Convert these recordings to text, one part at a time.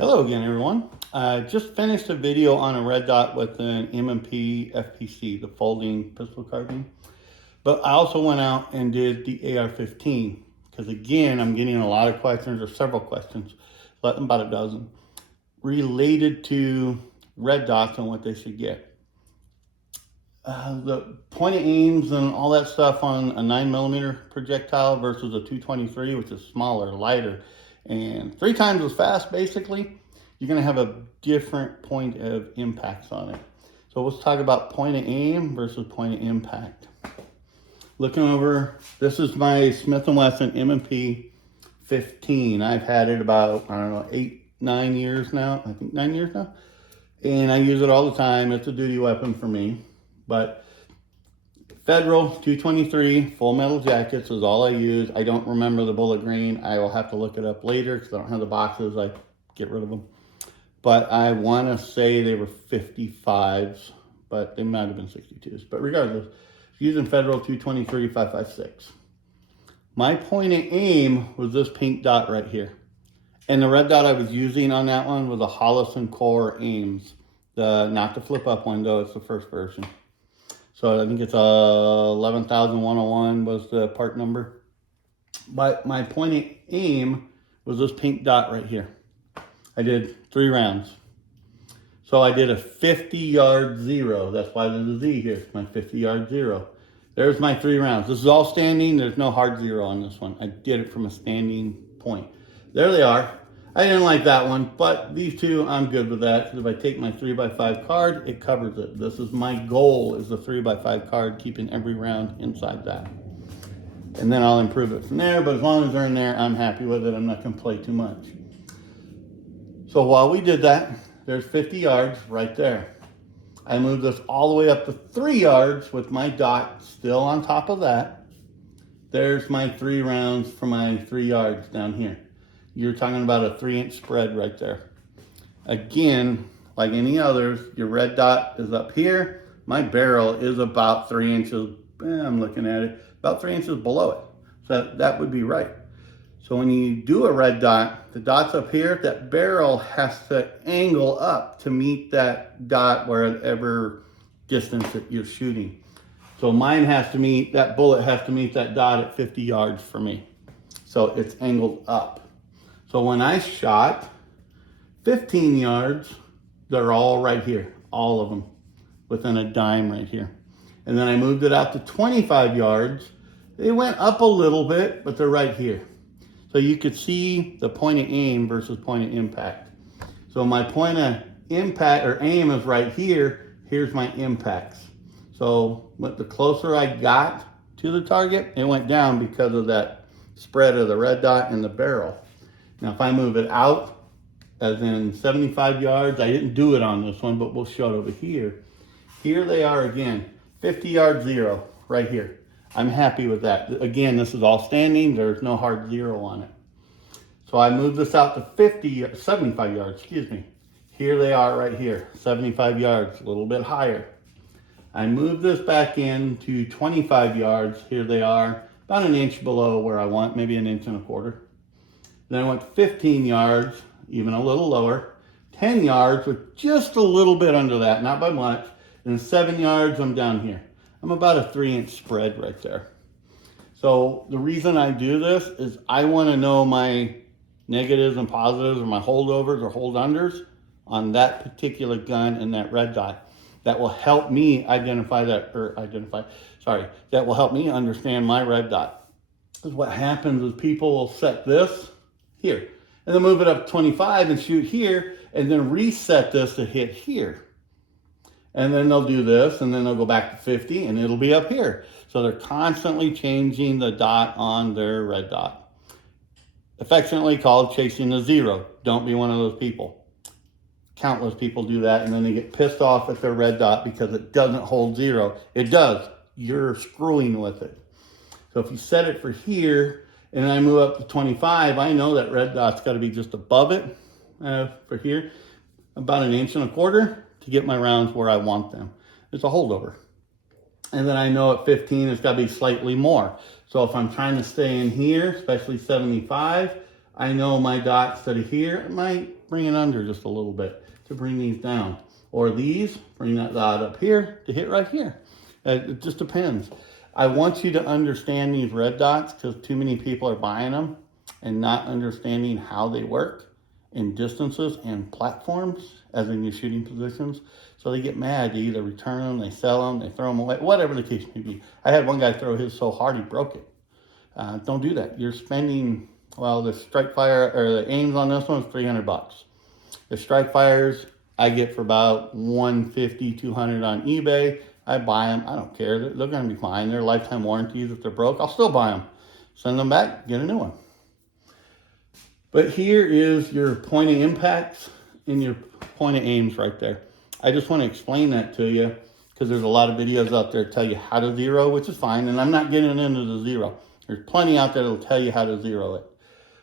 Hello again, everyone. I just finished a video on a red dot with an M&P FPC, the folding pistol carbine. But I also went out and did the AR15 because, again, I'm getting a lot of questions, or several questions, about a dozen, related to red dots and what they should get. The point of aims and all that stuff on a 9mm projectile versus a 223, which is smaller, lighter, and 3 times as fast, basically, you're going to have a different point of impacts on it. So let's talk about point of aim versus point of impact. Looking over, this is my Smith & Wesson M&P 15. I've had it about, 9 years now. I think 9 years now. And I use it all the time. It's a duty weapon for me. But Federal 223 full metal jackets is all I use. I don't remember the bullet grain. I will have to look it up later because I don't have the boxes. I get rid of them. But I want to say they were 55s, but they might have been 62s. But regardless, using Federal 223 5.56. My point of aim was this pink dot right here. And the red dot I was using on that one was a Hollis & Core Ames. Not the flip up window, it's the first version. So I think it's 11,101 was the part number. But my point of aim was this pink dot right here. I did 3 rounds. So I did a 50-yard zero. That's why there's a Z here. It's my 50-yard zero. There's my 3 rounds. This is all standing. There's no hard zero on this one. I did it from a standing point. There they are. I didn't like that one, but these two, I'm good with that. If I take my 3x5 card, it covers it. This is my goal, is the 3x5 card, keeping every round inside that. And then I'll improve it from there, but as long as they're in there, I'm happy with it. I'm not gonna play too much. So while we did that, there's 50 yards right there. I moved this all the way up to 3 yards with my dot still on top of that. There's my 3 rounds for my 3 yards down here. You're talking about a 3-inch spread right there. Again, like any others, your red dot is up here. My barrel is about 3 inches, I'm looking at it, about 3 inches below it. So that would be right. So when you do a red dot, the dot's up here, that barrel has to angle up to meet that dot wherever distance that you're shooting. So mine has to meet, that bullet has to meet that dot at 50 yards for me. So it's angled up. So when I shot 15 yards, they're all right here, all of them, within a dime right here. And then I moved it out to 25 yards. They went up a little bit, but they're right here. So you could see the point of aim versus point of impact. So my point of impact or aim is right here. Here's my impacts. So the closer I got to the target, it went down because of that spread of the red dot and the barrel. Now, if I move it out, as in 75 yards, I didn't do it on this one, but we'll show it over here. Here they are again, 50-yard zero right here. I'm happy with that. Again, this is all standing. There's no hard zero on it. So I moved this out to 75 yards, excuse me. Here they are right here, 75 yards, a little bit higher. I moved this back in to 25 yards. Here they are, about an inch below where I want, maybe an inch and a quarter. Then I went 15 yards, even a little lower. 10 yards with just a little bit under that, not by much. And 7 yards, I'm down here. I'm about a 3-inch spread right there. So the reason I do this is I want to know my negatives and positives, or my holdovers or hold unders on that particular gun and that red dot. That will help me that will help me understand my red dot. Because what happens is people will set this here, and then move it up 25 and shoot here, and then reset this to hit here. And then they'll do this, and then they'll go back to 50, and it'll be up here. So they're constantly changing the dot on their red dot. Affectionately called chasing the zero. Don't be one of those people. Countless people do that, and then they get pissed off at their red dot because it doesn't hold zero. It does. You're screwing with it. So if you set it for here, and I move up to 25, I know that red dot's got to be just above it for here, about an inch and a quarter to get my rounds where I want them. It's a holdover. And then I know at 15, it's got to be slightly more. So if I'm trying to stay in here, especially 75, I know my dots that are here, I might bring it under just a little bit to bring these down. Or these, bring that dot up here to hit right here. It just depends. I want you to understand these red dots because too many people are buying them and not understanding how they work in distances and platforms, as in your shooting positions. So they get mad. They either return them, they sell them, they throw them away, whatever the case may be. I had one guy throw his so hard he broke it. Don't do that. You're spending, well, the strike fire or the aims on this one is $300. The strike fires I get for about $150, $200 on eBay. I buy them. I don't care. They're going to be fine. They're lifetime warranties. If they're broke, I'll still buy them. Send them back, get a new one. But here is your point of impacts and your point of aims right there. I just want to explain that to you because there's a lot of videos out there that tell you how to zero, which is fine. And I'm not getting into the zero. There's plenty out there that'll tell you how to zero it.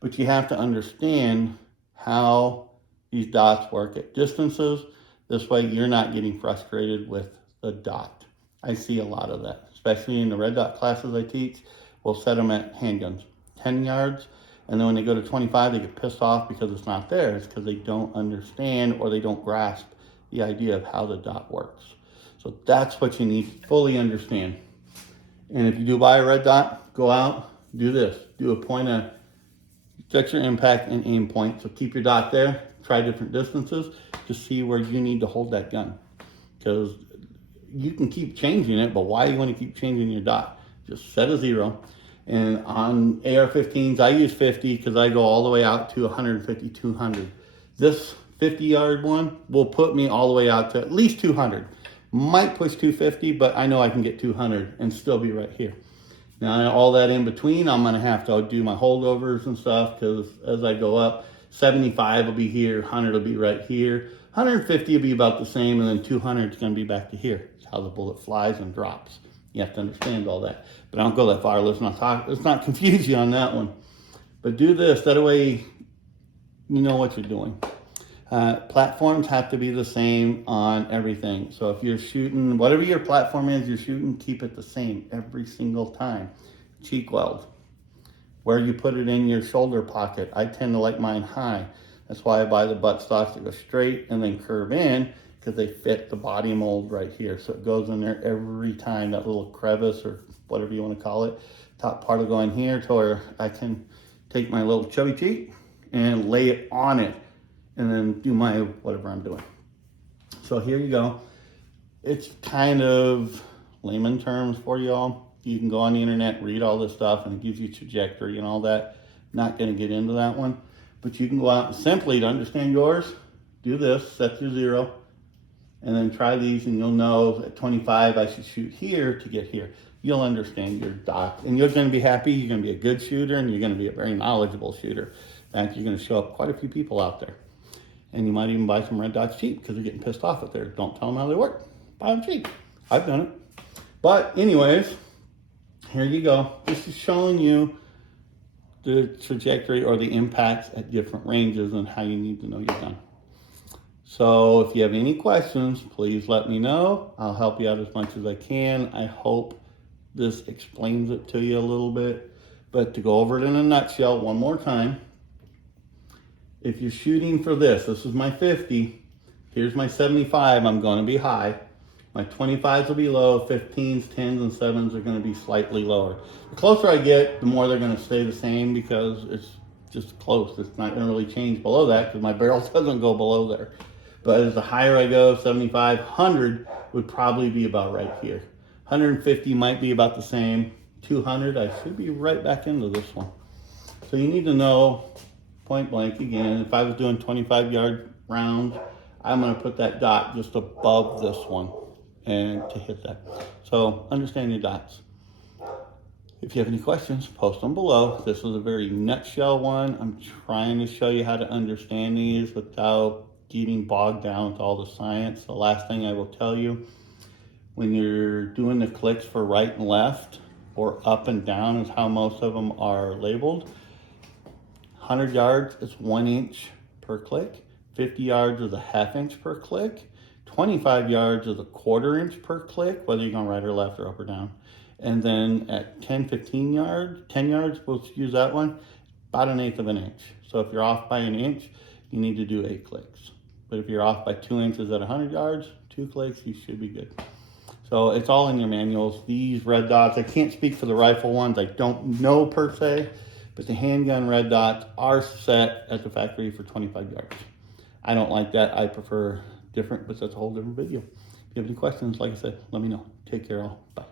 But you have to understand how these dots work at distances. This way you're not getting frustrated with the dot. I see a lot of that, especially in the red dot classes I teach. We'll set them at handguns, 10 yards. And then when they go to 25, they get pissed off because it's not there. It's because they don't understand or they don't grasp the idea of how the dot works. So that's what you need to fully understand. And if you do buy a red dot, go out, do this. Do a point of, set your impact and aim point. So keep your dot there, try different distances to see where you need to hold that gun. Because you can keep changing it, but why do you want to keep changing your dot? Just set a zero. And on AR15s, I use 50 because I go all the way out to 150, 200. This 50-yard one will put me all the way out to at least 200. Might push 250, but I know I can get 200 and still be right here. Now, all that in between, I'm going to have to do my holdovers and stuff because as I go up, 75 will be here, 100 will be right here, 150 will be about the same, and then 200 is going to be back to here. It's how the bullet flies and drops. You have to understand all that. But I don't go that far. Let's not confuse you on that one. But do this. That way you know what you're doing. Platforms have to be the same on everything. So if you're shooting, whatever your platform is you're shooting, keep it the same every single time. Cheek weld. Where you put it in your shoulder pocket. I tend to like mine high. That's why I buy the butt stocks that go straight and then curve in, because they fit the body mold right here. So it goes in there every time, that little crevice or whatever you want to call it. Top part will go in here to where I can take my little chubby cheek and lay it on it and then do my whatever I'm doing. So here you go. It's kind of layman terms for y'all. You can go on the internet, read all this stuff, and it gives you trajectory and all that. Not going to get into that one. But you can go out and simply, to understand yours, do this, set your zero, and then try these, and you'll know at 25 I should shoot here to get here. You'll understand your dot, and you're going to be happy. You're going to be a good shooter, and you're going to be a very knowledgeable shooter. In fact, you're going to show up quite a few people out there. And you might even buy some red dots cheap because they're getting pissed off out there. Don't tell them how they work. Buy them cheap. I've done it. But anyways, here you go. This is showing you the trajectory or the impacts at different ranges and how you need to know your gun. So if you have any questions, please let me know. I'll help you out as much as I can. I hope this explains it to you a little bit. But to go over it in a nutshell one more time, if you're shooting for this is my 50, here's my 75, I'm going to be high. My 25s will be low, 15s, 10s, and 7s are going to be slightly lower. The closer I get, the more they're going to stay the same because it's just close. It's not going to really change below that because my barrel doesn't go below there. But as the higher I go, 75, 100 would probably be about right here. 150 might be about the same. 200, I should be right back into this one. So you need to know, point blank again, if I was doing 25-yard rounds, I'm going to put that dot just above this one and to hit that. So understand your dots. If you have any questions, post them below. This is a very nutshell one. I'm trying to show you how to understand these without getting bogged down with all the science. The last thing I will tell you, when you're doing the clicks for right and left or up and down is how most of them are labeled. 100 yards is 1 inch per click. 50 yards is a ½ inch per click. 25 yards is a ¼ inch per click, whether you're going right or left or up or down. And then at 10 yards, we'll use that one, about 1/8 of an inch. So if you're off by an inch, you need to do 8 clicks. But if you're off by 2 inches at 100 yards, 2 clicks, you should be good. So it's all in your manuals. These red dots, I can't speak for the rifle ones. I don't know per se, but the handgun red dots are set at the factory for 25 yards. I don't like that. I prefer different, but that's a whole different video. If you have any questions, like I said, let me know. Take care all. Bye.